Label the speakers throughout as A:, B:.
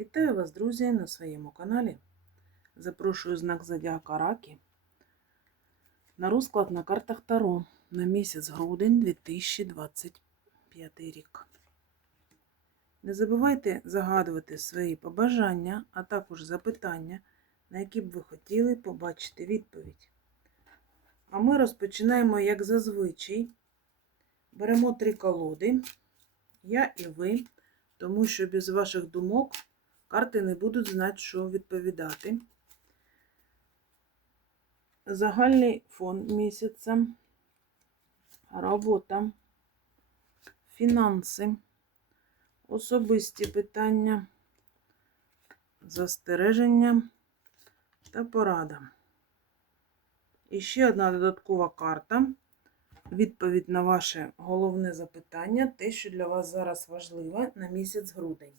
A: Вітаю вас, друзі, на своєму каналі. Запрошую знак Зодіака Раки на розклад на картах Таро на місяць грудень 2025 рік. Не забувайте загадувати свої побажання, а також запитання, на які б ви хотіли побачити відповідь. А ми розпочинаємо, як зазвичай. Беремо три колоди, я і ви, тому що без ваших думок карти не будуть знати, що відповідати. Загальний фон місяця, робота, фінанси, особисті питання, застереження та порада. І ще одна додаткова карта. Відповідь на ваше головне запитання, те, що для вас зараз важливо на місяць грудень.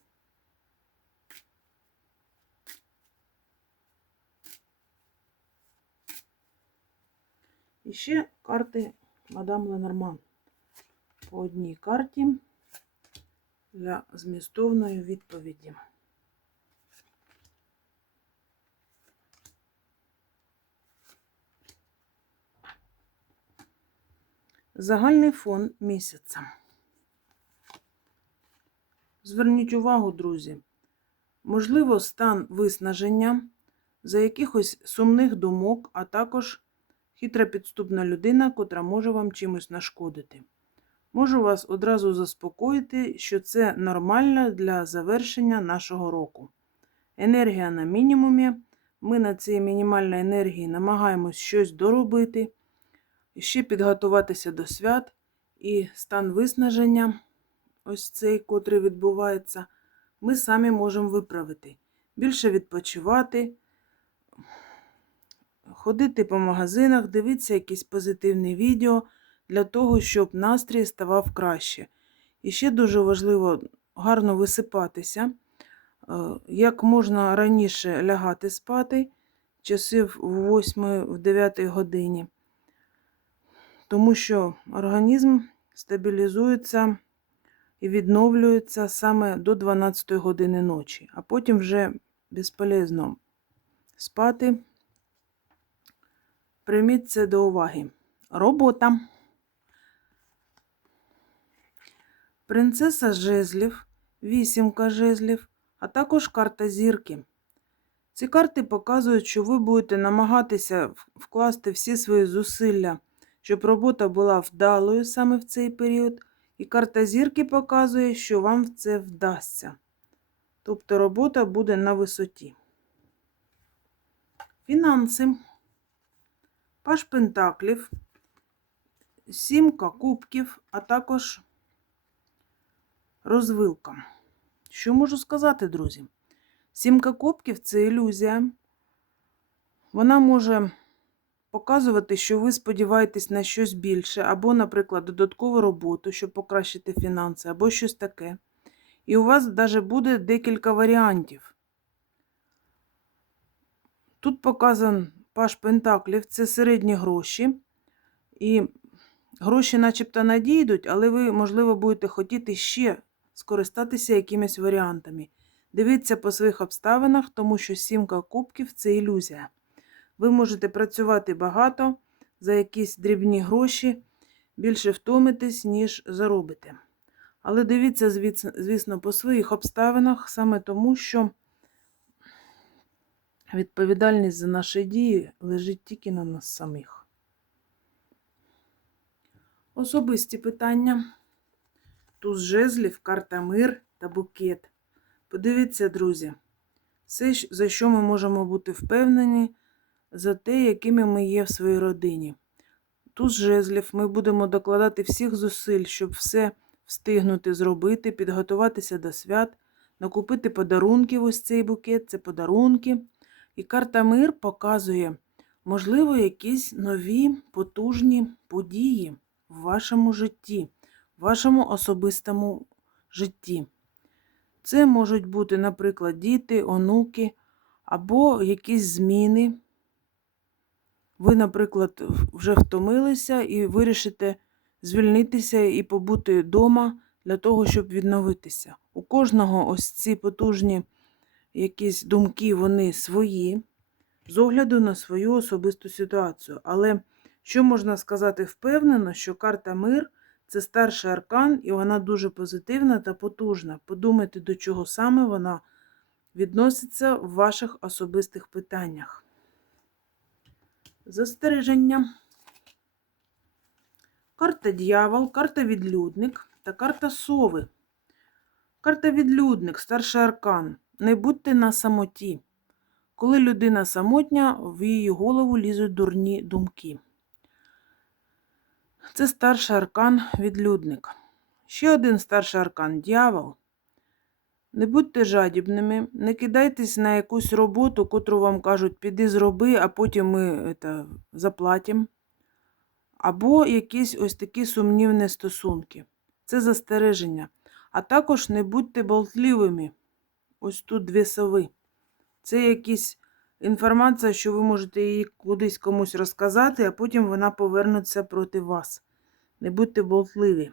A: І ще карти мадам Ленорман. По одній карті для змістовної відповіді. Загальний фон місяця. Зверніть увагу, друзі. Можливо, стан виснаження за якихось сумних думок, а також хитра підступна людина, котра може вам чимось нашкодити. Можу вас одразу заспокоїти, що це нормально для завершення нашого року. Енергія на мінімумі. Ми на цій мінімальній енергії намагаємось щось доробити, ще підготуватися до свят і стан виснаження, ось цей, котрий відбувається, ми самі можемо виправити. Більше відпочивати, ходити по магазинах, дивитися якісь позитивні відео для того, щоб настрій ставав краще. І ще дуже важливо гарно висипатися, е, як можна раніше лягати спати, часів в 8-9 годині, тому що організм стабілізується і відновлюється саме до 12 години ночі, а потім вже безполезно спати. Прийміть це до уваги. Робота. Принцеса жезлів, вісімка жезлів, а також карта зірки. Ці карти показують, що ви будете намагатися вкласти всі свої зусилля, щоб робота була вдалою саме в цей період. І карта зірки показує, що вам це вдасться. Тобто робота буде на висоті. Фінанси. Паш Пентаклів, сімка кубків, а також розвилка. Що можу сказати, друзі? Сімка кубків це ілюзія. Вона може показувати, що ви сподіваєтесь на щось більше, або, наприклад, додаткову роботу, щоб покращити фінанси, або щось таке. І у вас навіть буде декілька варіантів. Тут показан Паш Пентаклів це середні гроші. І гроші начебто надійдуть, але ви, можливо, будете хотіти ще скористатися якимись варіантами. Дивіться по своїх обставинах, тому що сімка кубків це ілюзія. Ви можете працювати багато за якісь дрібні гроші, більше втомитись, ніж заробите. Але дивіться, звісно, по своїх обставинах, саме тому, що. Відповідальність за наші дії лежить тільки на нас самих. Особисті питання. Туз жезлів, карта мир та букет. Подивіться, друзі, все, за що ми можемо бути впевнені, за те, якими ми є в своїй родині. Туз жезлів ми будемо докладати всіх зусиль, щоб все встигнути зробити, підготуватися до свят, накупити подарунки. Ось цей букет це подарунки. І карта мир показує, можливо, якісь нові потужні події в вашому житті, в вашому особистому житті. Це можуть бути, наприклад, діти, онуки або якісь зміни. Ви, наприклад, вже втомилися і вирішите звільнитися і побути вдома для того, щоб відновитися. У кожного ось ці потужні якісь думки, вони свої, з огляду на свою особисту ситуацію. Але що можна сказати впевнено, що карта мир це старший аркан, і вона дуже позитивна та потужна. Подумайте, до чого саме вона відноситься в ваших особистих питаннях. Застереження. Карта дьявол, карта відлюдник та карта сови. Карта відлюдник, старший аркан. Не будьте на самоті. Коли людина самотня, в її голову лізуть дурні думки. Це старший аркан відлюдник. Ще один старший аркан дьявол. Не будьте жадібними, не кидайтесь на якусь роботу, котру вам кажуть, піди зроби, а потім ми це, заплатимо. Або якісь ось такі сумнівні стосунки. Це застереження. А також не будьте болтливими. Ось тут дві сови. Це якісь інформація, що ви можете її кудись комусь розказати, а потім вона повернеться проти вас. Не будьте болтливі.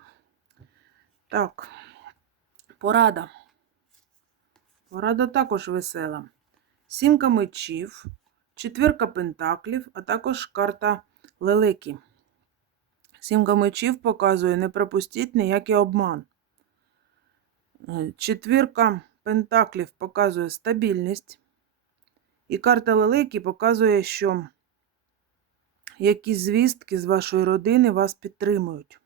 A: Так, порада. Порада також весела. Сімка мечів, четвірка пентаклів, а також карта лелеки. Сімка мечів показує, не пропустіть ніякий обман. Е, Четвірка пентаклів показує стабільність. І карта лелеки показує, що якісь звістки з вашої родини вас підтримують.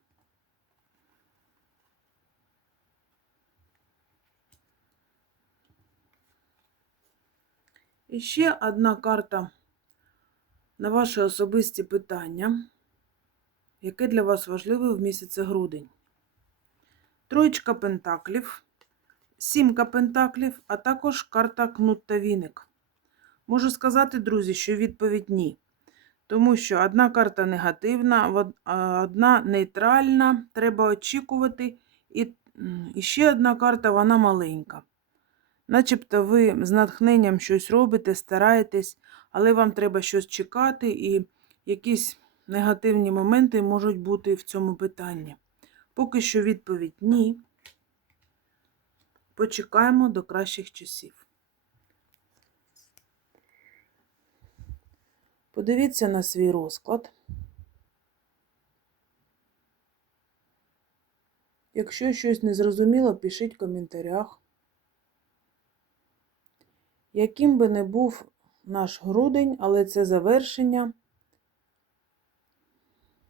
A: І ще одна карта на ваші особисті питання, яке для вас важливе в місяці грудень. Троєчка пентаклів, сімка пентаклів, а також карта кнут та віник. Можу сказати, друзі, що відповідь ні. Тому що одна карта негативна, одна нейтральна, треба очікувати. І, і ще одна карта, вона маленька. Начебто ви з натхненням щось робите, стараєтесь, але вам треба щось чекати, і якісь негативні моменти можуть бути в цьому питанні. Поки що відповідь ні. Почекаємо до кращих часів. Подивіться на свій розклад. Якщо щось незрозуміло, пишіть в коментарях. Яким би не був наш грудень, але це завершення.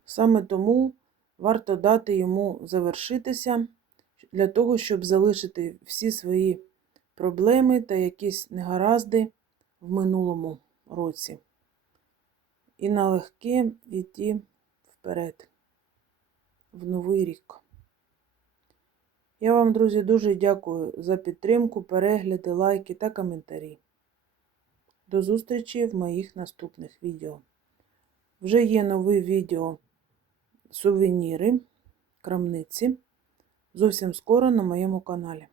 A: Саме тому варто дати йому завершитися для того, щоб залишити всі свої проблеми та якісь негаразди в минулому році. І налегке йти вперед, в новий рік. Я вам, друзі, дуже дякую за підтримку, перегляди, лайки та коментарі. До зустрічі в моїх наступних відео. Вже є нове відео сувеніри, крамниці. Зовсім скоро на моєму каналі.